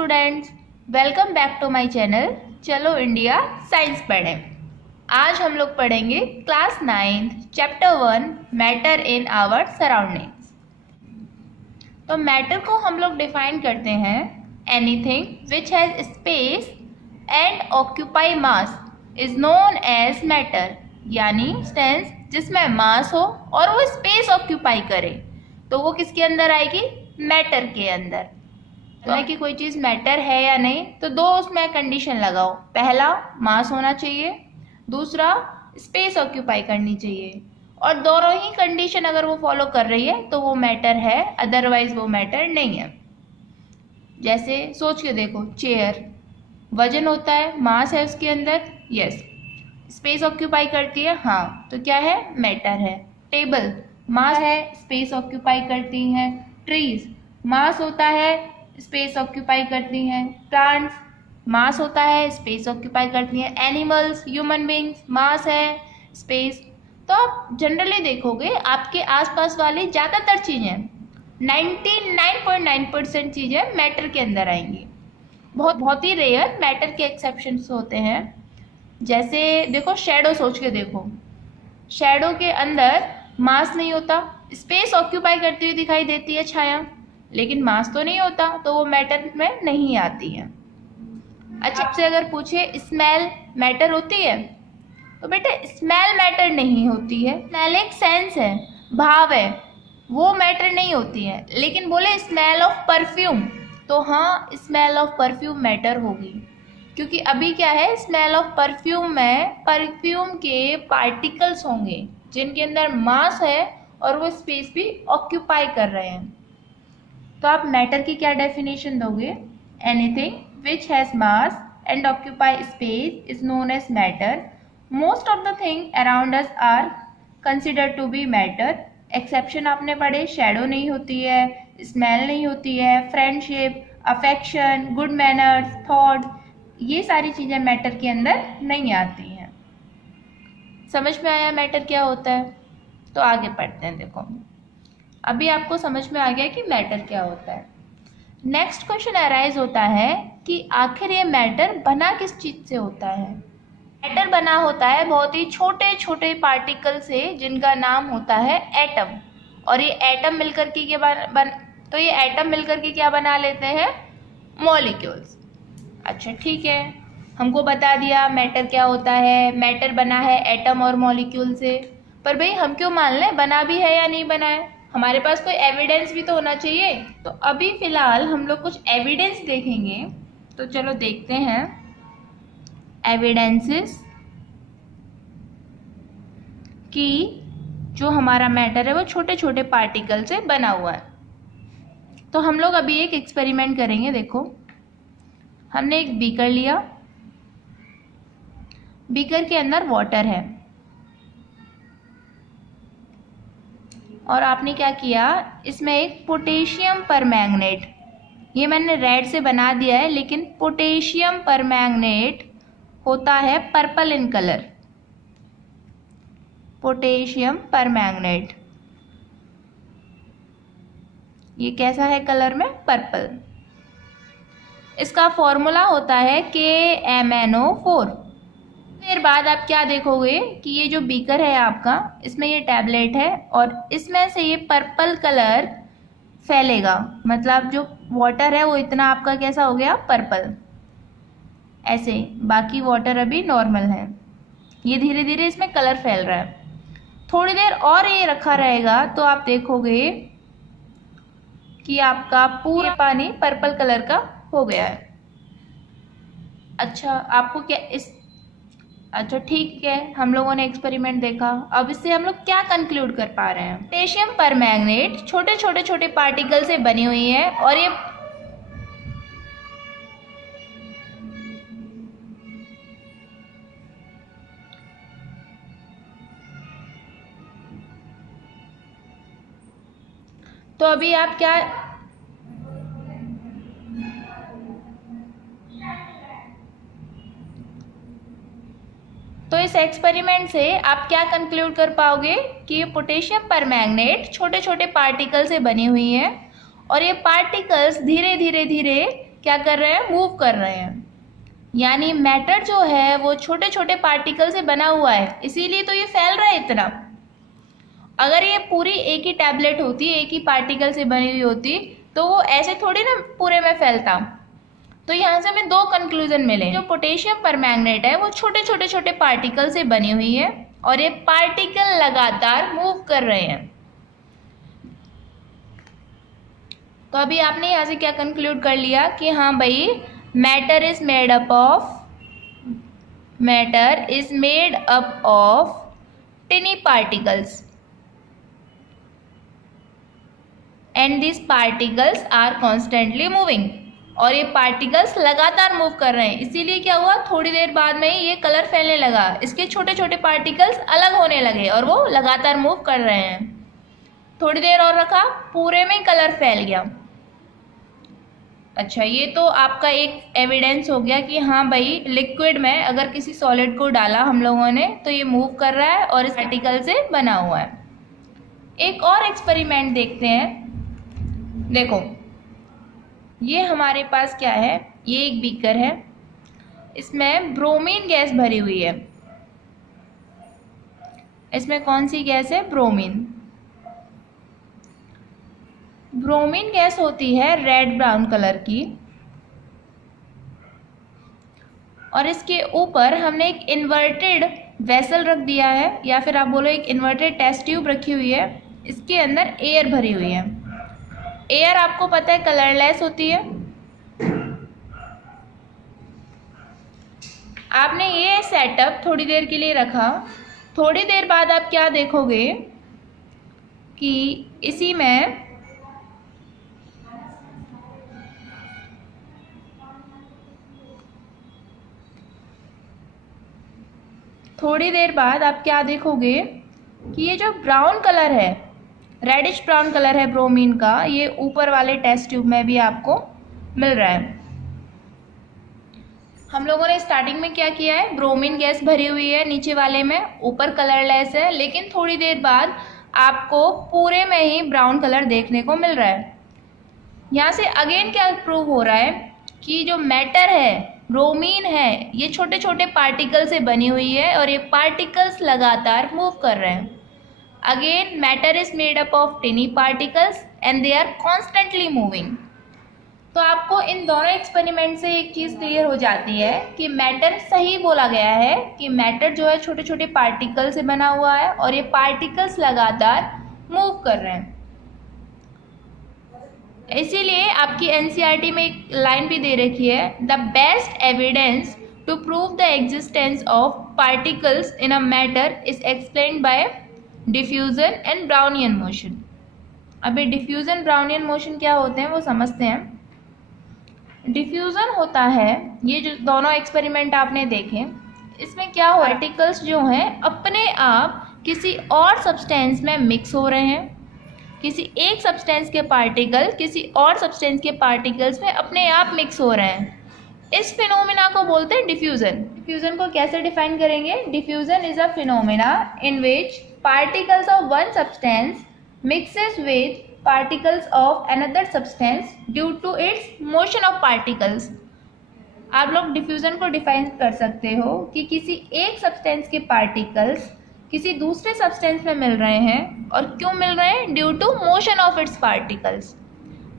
Students, welcome back to my channel. चलो India science पढ़ें। आज हम लोग पढ़ेंगे class 9 chapter 1 matter in our surroundings. तो मैटर को हम लोग डिफाइन करते हैं anything which has space and occupy mass is known as matter. यानी सब्सटेंस जिसमें मास हो और वो स्पेस ऑक्यूपाई करे तो वो किसके अंदर आएगी? मैटर के अंदर। तो कि कोई चीज़ मैटर है या नहीं, तो दो उसमें कंडीशन लगाओ। पहला मास होना चाहिए, दूसरा स्पेस ऑक्यूपाई करनी चाहिए। और दोनों ही कंडीशन अगर वो फॉलो कर रही है तो वो मैटर है, अदरवाइज वो मैटर नहीं है। जैसे सोच के देखो, चेयर वजन होता है, मास है उसके अंदर, यस। स्पेस ऑक्यूपाई करती है, हाँ, तो क्या है? मैटर है। टेबल मास है, स्पेस ऑक्यूपाई करती हैं। ट्रीज मास होता है, स्पेस ऑक्यूपाई करती हैं। प्लांट्स मास होता है, स्पेस ऑक्यूपाई करती हैं। एनिमल्स, ह्यूमन बींग्स मास है, स्पेस। तो आप जनरली देखोगे आपके आसपास वाली ज़्यादातर चीज़ें 99.9% चीज़ें मैटर के अंदर आएंगी। बहुत ही रेयर मैटर के एक्सेप्शंस होते हैं। जैसे देखो, शैडो सोच के देखो, शैडो के अंदर मास नहीं होता, स्पेस ऑक्यूपाई करती हुई दिखाई देती है छाया, लेकिन मास तो नहीं होता, तो वो मैटर में नहीं आती है। अच्छा, आपसे अगर पूछे स्मेल मैटर होती है, तो बेटा स्मेल मैटर नहीं होती है। स्मेल एक सेंस है, भाव है, वो मैटर नहीं होती है। लेकिन बोले स्मेल ऑफ परफ्यूम, तो हाँ, स्मेल ऑफ परफ्यूम मैटर होगी। क्योंकि अभी क्या है, स्मेल ऑफ परफ्यूम में परफ्यूम के पार्टिकल्स होंगे जिनके अंदर मास है और वो स्पेस भी ऑक्यूपाई कर रहे हैं। तो आप मैटर की क्या डेफिनेशन दोगे? Anything which has mass and occupy space is known as matter. Most of the thing around us are considered to be matter. Exception आपने पढ़े, शैडो नहीं होती है, स्मेल नहीं होती है, friendship, affection, good manners, thought, ये सारी चीज़ें मैटर के अंदर नहीं आती हैं। समझ में आया मैटर क्या होता है? तो आगे पढ़ते हैं। देखो, अभी आपको समझ में आ गया कि मैटर क्या होता है। नेक्स्ट क्वेश्चन अराइज होता है कि आखिर ये मैटर बना किस चीज़ से होता है? मैटर बना होता है बहुत ही छोटे छोटे पार्टिकल से, जिनका नाम होता है एटम। और ये एटम मिलकर के तो ये एटम मिलकर के क्या बना लेते हैं? मॉलिक्यूल्स। अच्छा ठीक है, हमको बता दिया मैटर क्या होता है, मैटर बना है एटम और मॉलिक्यूल से। पर भाई हम क्यों मान लें, बना भी है या नहीं बना है? हमारे पास कोई एविडेंस भी तो होना चाहिए। तो अभी फिलहाल हम लोग कुछ एविडेंस देखेंगे। तो चलो देखते हैं एविडेंसेस कि जो हमारा मैटर है वो छोटे छोटे पार्टिकल से बना हुआ है। तो हम लोग अभी एक एक्सपेरिमेंट करेंगे। देखो, हमने एक बीकर लिया, बीकर के अंदर वाटर है, और आपने क्या किया, इसमें एक पोटेशियम परमैंगनेट, ये मैंने रेड से बना दिया है, लेकिन पोटेशियम परमैंगनेट होता है purple in colour. Potassium permanganate ये कैसा है कलर में? पर्पल। इसका फॉर्मूला होता है KMnO4। फिर बाद आप क्या देखोगे कि ये जो बीकर है आपका, इसमें ये टैबलेट है और इसमें से ये पर्पल कलर फैलेगा। मतलब जो वाटर है वो इतना आपका कैसा हो गया? पर्पल। ऐसे बाकी वाटर अभी नॉर्मल है, ये धीरे धीरे इसमें कलर फैल रहा है। थोड़ी देर और ये रखा रहेगा तो आप देखोगे कि आपका पूरा पानी पर्पल कलर का हो गया है। अच्छा, आपको क्या अच्छा ठीक है, हम लोगों ने एक्सपेरिमेंट देखा। अब इससे हम लोग क्या कंक्लूड कर पा रहे हैं? पोटेशियम परमैंगनेट छोटे छोटे छोटे पार्टिकल से बनी हुई है और ये तो अभी आप क्या तो इस एक्सपेरिमेंट से आप क्या कंक्लूड कर पाओगे कि ये पोटेशियम परमैंगनेट छोटे छोटे पार्टिकल से बनी हुई है और ये पार्टिकल्स धीरे धीरे धीरे क्या कर रहे हैं, मूव कर रहे हैं। यानी मैटर जो है वो छोटे छोटे पार्टिकल से बना हुआ है, इसीलिए तो ये फैल रहा है इतना। अगर ये पूरी एक ही टैबलेट होती, एक ही पार्टिकल से बनी हुई होती, तो वो ऐसे थोड़ी ना पूरे में फैलता। तो यहाँ से हमें दो कंक्लूजन मिले। जो पोटेशियम परमैंगनेट है वो छोटे छोटे छोटे पार्टिकल से बनी हुई है और ये पार्टिकल लगातार मूव कर रहे हैं। तो अभी आपने यहाँ से क्या कंक्लूड कर लिया कि हाँ भाई, matter is made up of tiny particles and this particles are constantly moving. और ये पार्टिकल्स लगातार मूव कर रहे हैं, इसीलिए क्या हुआ, थोड़ी देर बाद में ही ये कलर फैलने लगा, इसके छोटे छोटे पार्टिकल्स अलग होने लगे और वो लगातार मूव कर रहे हैं। थोड़ी देर और रखा, पूरे में कलर फैल गया। अच्छा, ये तो आपका एक एविडेंस हो गया कि हाँ भाई, लिक्विड में अगर किसी सॉलिड को डाला हम लोगों ने तो ये मूव कर रहा है और इस पार्टिकल से बना हुआ है। एक और एक्सपेरिमेंट देखते हैं। देखो, ये हमारे पास क्या है, ये एक बीकर है, इसमें ब्रोमीन गैस भरी हुई है। इसमें कौन सी गैस है, ब्रोमीन। ब्रोमीन गैस होती है रेड ब्राउन कलर की, और इसके ऊपर हमने एक इन्वर्टेड वेसल रख दिया है, या फिर आप बोलो एक इन्वर्टेड टेस्ट ट्यूब रखी हुई है। इसके अंदर एयर भरी हुई है। एयर आपको पता है कलरलेस होती है। आपने ये सेटअप थोड़ी देर के लिए रखा, थोड़ी देर बाद आप क्या देखोगे कि इसी में थोड़ी देर बाद आप क्या देखोगे कि ये जो ब्राउन कलर है, रेडिश ब्राउन कलर है ब्रोमीन का, ये ऊपर वाले टेस्ट ट्यूब में भी आपको मिल रहा है। हम लोगों ने स्टार्टिंग में क्या किया है, ब्रोमीन गैस भरी हुई है नीचे वाले में, ऊपर कलरलेस है, लेकिन थोड़ी देर बाद आपको पूरे में ही ब्राउन कलर देखने को मिल रहा है। यहाँ से अगेन क्या प्रूव हो रहा है कि जो मैटर है, ब्रोमीन है, ये छोटे छोटे पार्टिकल से बनी हुई है और ये पार्टिकल्स लगातार मूव कर रहे हैं। Again, matter is made up of tiny particles and they are constantly moving. तो आपको इन दोनों एक्सपेरिमेंट से एक चीज़ क्लियर हो जाती है कि मैटर सही बोला गया है कि मैटर जो है छोटे छोटे पार्टिकल से बना हुआ है और ये पार्टिकल्स लगातार मूव कर रहे हैं। इसीलिए आपकी एनसीईआरटी में एक लाइन भी दे रखी है, the best evidence to prove the existence of particles in a matter is explained by diffusion and Brownian motion. अभी डिफ्यूजन ब्राउनियन मोशन क्या होते हैं वो समझते हैं। डिफ्यूजन होता है, ये जो दोनों एक्सपेरिमेंट आपने देखे, इसमें क्या हो, पार्टिकल्स जो हैं अपने आप किसी और सब्सटेंस में मिक्स हो रहे हैं। किसी एक सब्सटेंस के पार्टिकल किसी और सब्सटेंस के पार्टिकल्स में अपने आप मिक्स हो रहे हैं। इस फिनोमिना को बोलते हैं डिफ्यूजन। डिफ्यूजन को कैसे डिफाइन करेंगे, diffusion is a phenomena in which particles of one substance mixes with particles of another substance due to its motion of particles। आप लोग डिफ्यूजन को डिफाइन कर सकते हो कि किसी एक सब्सटेंस के पार्टिकल्स किसी दूसरे सब्सटेंस में मिल रहे हैं, और क्यों मिल रहे हैं, due to motion of its particles.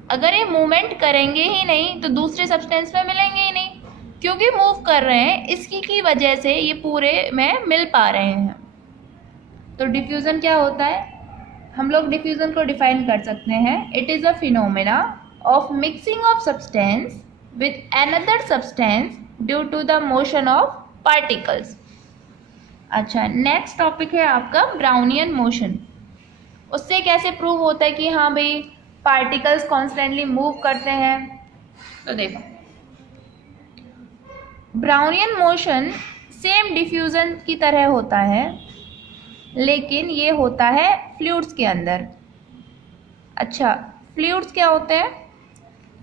अगर ये मूवमेंट करेंगे ही नहीं तो दूसरे सब्सटेंस में मिलेंगे ही नहीं, क्योंकि मूव कर रहे हैं, इसकी की वजह से ये पूरे में मिल पा रहे हैं। तो डिफ्यूज़न क्या होता है, हम लोग डिफ्यूज़न को डिफाइन कर सकते हैं, it is a phenomena of mixing of substance with another substance due to the motion of particles. अच्छा, नेक्स्ट टॉपिक है आपका ब्राउनियन मोशन। उससे कैसे प्रूव होता है कि हाँ भाई पार्टिकल्स कॉन्स्टेंटली मूव करते हैं। तो देखो, ब्राउनियन मोशन सेम डिफ्यूज़न की तरह होता है, लेकिन ये होता है फ्लूइड्स के अंदर। अच्छा, फ्लूइड्स क्या होते हैं,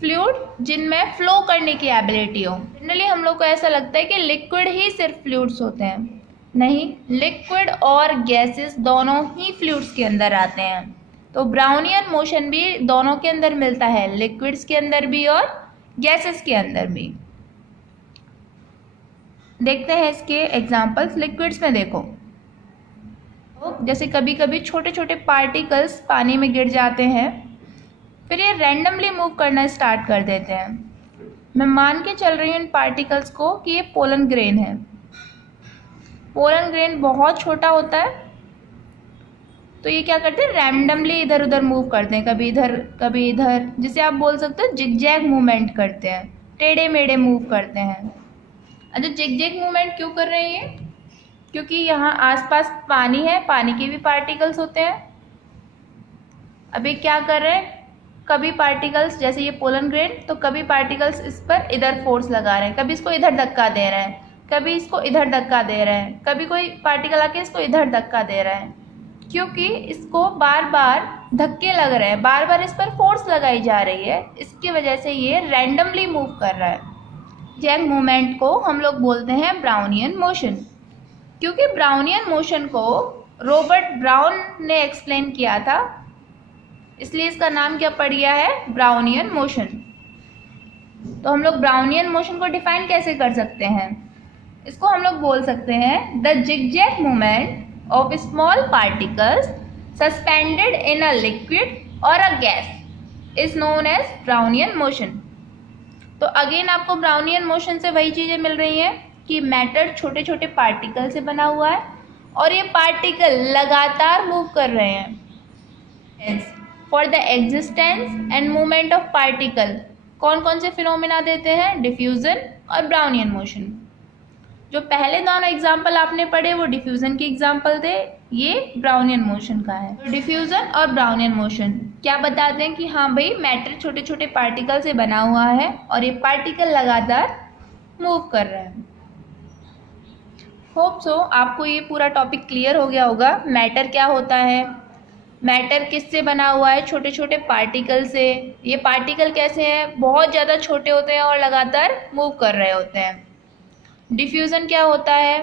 फ्लूइड जिनमें फ्लो करने की एबिलिटी हो। जनरली हम लोग को ऐसा लगता है कि लिक्विड ही सिर्फ फ्लूइड्स होते हैं, नहीं, लिक्विड और गैसेस दोनों ही फ्लूइड्स के अंदर आते हैं। तो ब्राउनियन मोशन भी दोनों के अंदर मिलता है, लिक्विड्स के अंदर भी और गैसेस के अंदर भी। देखते हैं इसके एग्जांपल्स। लिक्विड्स में देखो, जैसे कभी कभी छोटे छोटे पार्टिकल्स पानी में गिर जाते हैं, फिर ये रैंडमली मूव करना स्टार्ट कर देते हैं। मैं मान के चल रही हूँ इन पार्टिकल्स को कि ये पोलन ग्रेन है। पोलन ग्रेन बहुत छोटा होता है, तो ये क्या करते हैं, रैंडमली इधर उधर मूव करते हैं, कभी इधर कभी इधर, जिसे आप बोल सकते हो जिगजैग मूवमेंट करते हैं, टेढ़े मेढ़े मूव करते हैं। अच्छा, जिगजैग मूवमेंट क्यों कर रहे हैं ये? क्योंकि यहाँ आसपास पानी है, पानी के भी पार्टिकल्स होते हैं। अब ये क्या कर रहे हैं, कभी पार्टिकल्स, जैसे ये पोलन ग्रेन, तो कभी पार्टिकल्स इस पर इधर फोर्स लगा रहे हैं, कभी इसको इधर धक्का दे रहे हैं, कभी इसको इधर धक्का दे रहे हैं, कभी कोई पार्टिकल आके इसको इधर धक्का दे रहा है, क्योंकि इसको बार बार धक्के लग रहे हैं, बार बार इस पर फोर्स लगाई जा रही है। इसकी वजह से ये रैंडमली मूव कर रहा है। जैग मूवमेंट को हम लोग बोलते हैं ब्राउनियन मोशन, क्योंकि ब्राउनियन मोशन को रॉबर्ट ब्राउन ने एक्सप्लेन किया था, इसलिए इसका नाम क्या पड़ गया है, ब्राउनियन मोशन। तो हम लोग ब्राउनियन मोशन को डिफाइन कैसे कर सकते हैं? इसको हम लोग बोल सकते हैं the zigzag movement of small particles suspended in a liquid or a gas is known as Brownian motion। तो अगेन आपको ब्राउनियन मोशन से वही चीज़ें मिल रही हैं कि मैटर छोटे छोटे पार्टिकल से बना हुआ है और ये पार्टिकल लगातार मूव कर रहे हैं। For the existence and movement of particle कौन कौन से फिनोमिना देते हैं, डिफ्यूजन और ब्राउनियन मोशन। जो पहले दोनों एग्जाम्पल आपने पढ़े वो डिफ्यूजन के एग्जाम्पल थे, ये ब्राउनियन मोशन का है। तो डिफ्यूजन और ब्राउनियन मोशन क्या बताते हैं कि हाँ भाई, मैटर छोटे छोटे पार्टिकल से बना हुआ है और ये पार्टिकल लगातार मूव कर रहे हैं। होप सो आपको ये पूरा टॉपिक क्लियर हो गया होगा। मैटर क्या होता है, मैटर किससे बना हुआ है, छोटे छोटे पार्टिकल से। ये पार्टिकल कैसे हैं, बहुत ज़्यादा छोटे होते हैं और लगातार मूव कर रहे होते हैं। डिफ्यूज़न क्या होता है,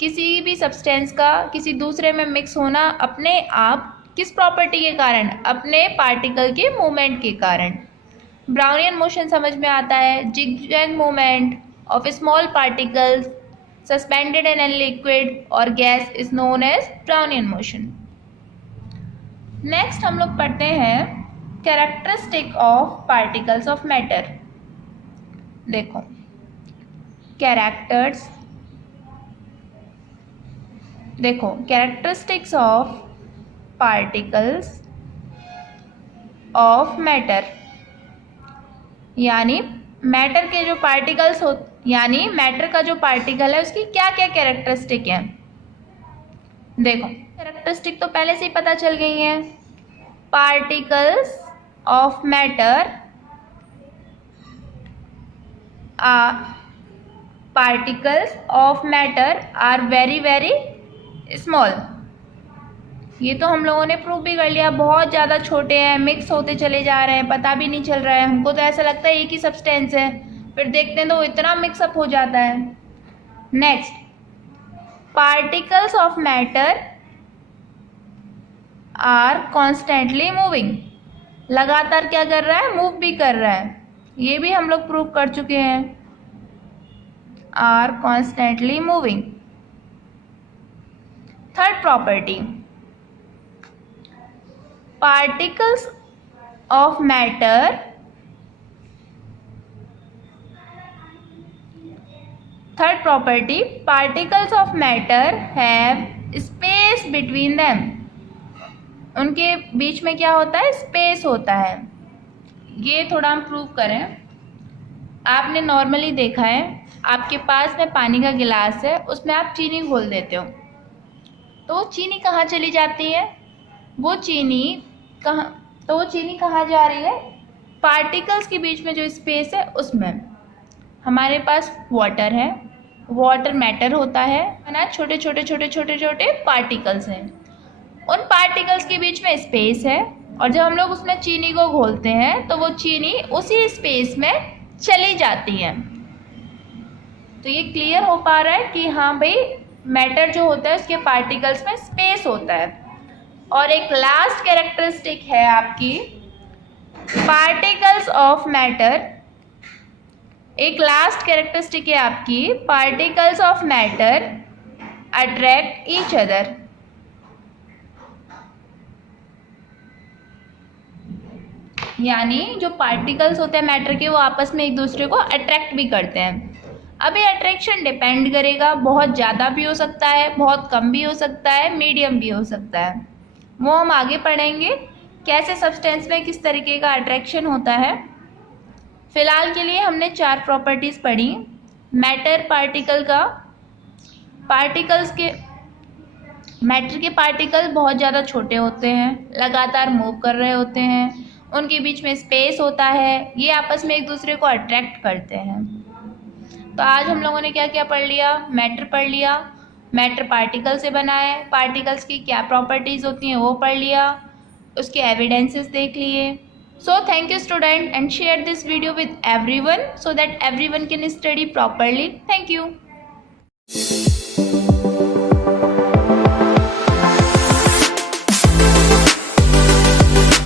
किसी भी सब्सटेंस का किसी दूसरे में मिक्स होना अपने आप, किस प्रॉपर्टी के कारण, अपने पार्टिकल के मूवमेंट के कारण। ब्राउनियन मोशन समझ में आता है, zigzag movement of small particles suspended in an liquid और gas is known as Brownian motion. Next हम लोग पढ़ते हैं characteristic of particles of matter. देखो, characteristics of particles of matter, यानी मैटर के जो पार्टिकल्स हो, यानी मैटर का जो पार्टिकल है उसकी क्या क्या कैरेक्टरिस्टिक है। देखो, कैरेक्टरिस्टिक तो पहले से ही पता चल गई हैं। Particles of matter particles of matter are very very small. ये तो हम लोगों ने प्रूव भी कर लिया, बहुत ज़्यादा छोटे हैं, मिक्स होते चले जा रहे हैं, पता भी नहीं चल रहा है। हमको तो ऐसा लगता है एक ही सब्सटेंस है, फिर देखते हैं तो इतना मिक्सअप हो जाता है। Next, particles of matter are constantly moving, लगातार क्या कर रहा है, मूव भी कर रहा है। ये भी हम लोग प्रूव कर चुके हैं, are constantly moving. Third property, particles of matter third property, particles of matter have space between them। उनके बीच में क्या होता है, स्पेस होता है। ये थोड़ा हम प्रूव करें। आपने नॉर्मली देखा है, आपके पास में पानी का गिलास है, उसमें आप चीनी घोल देते हो, तो वो चीनी कहाँ चली जाती है, वो चीनी कहाँ जा रही है, पार्टिकल्स के बीच में जो स्पेस है उसमें। हमारे पास वाटर है, वाटर मैटर होता है ना, छोटे छोटे छोटे छोटे छोटे पार्टिकल्स हैं, उन पार्टिकल्स के बीच में स्पेस है, और जब हम लोग उसमें चीनी को घोलते हैं तो वो चीनी उसी स्पेस में चली जाती है। तो ये क्लियर हो पा रहा है कि हाँ भाई, मैटर जो होता है उसके पार्टिकल्स में स्पेस होता है। और एक लास्ट कैरेक्टरिस्टिक है आपकी, पार्टिकल्स ऑफ मैटर एक लास्ट कैरेक्टरिस्टिक है आपकी, particles of matter attract each other. यानी जो पार्टिकल्स होते हैं मैटर के, वो आपस में एक दूसरे को अट्रैक्ट भी करते हैं। अब ये अट्रैक्शन डिपेंड करेगा, बहुत ज़्यादा भी हो सकता है, बहुत कम भी हो सकता है, मीडियम भी हो सकता है। वो हम आगे पढ़ेंगे कैसे सब्सटेंस में किस तरीके का अट्रैक्शन होता है। फिलहाल के लिए हमने 4 प्रॉपर्टीज़ पढ़ी। मैटर पार्टिकल का, पार्टिकल्स के, मैटर के पार्टिकल बहुत ज़्यादा छोटे होते हैं, लगातार मूव कर रहे होते हैं, उनके बीच में स्पेस होता है, ये आपस में एक दूसरे को अट्रैक्ट करते हैं। तो आज हम लोगों ने क्या क्या पढ़ लिया? मैटर पढ़ लिया, मैटर पार्टिकल से बना है, पार्टिकल्स की क्या प्रॉपर्टीज़ होती हैं वो पढ़ लिया, उसके एविडेंसेस देख लिए। So thank you student, and share this video with everyone so that everyone can study properly. Thank you.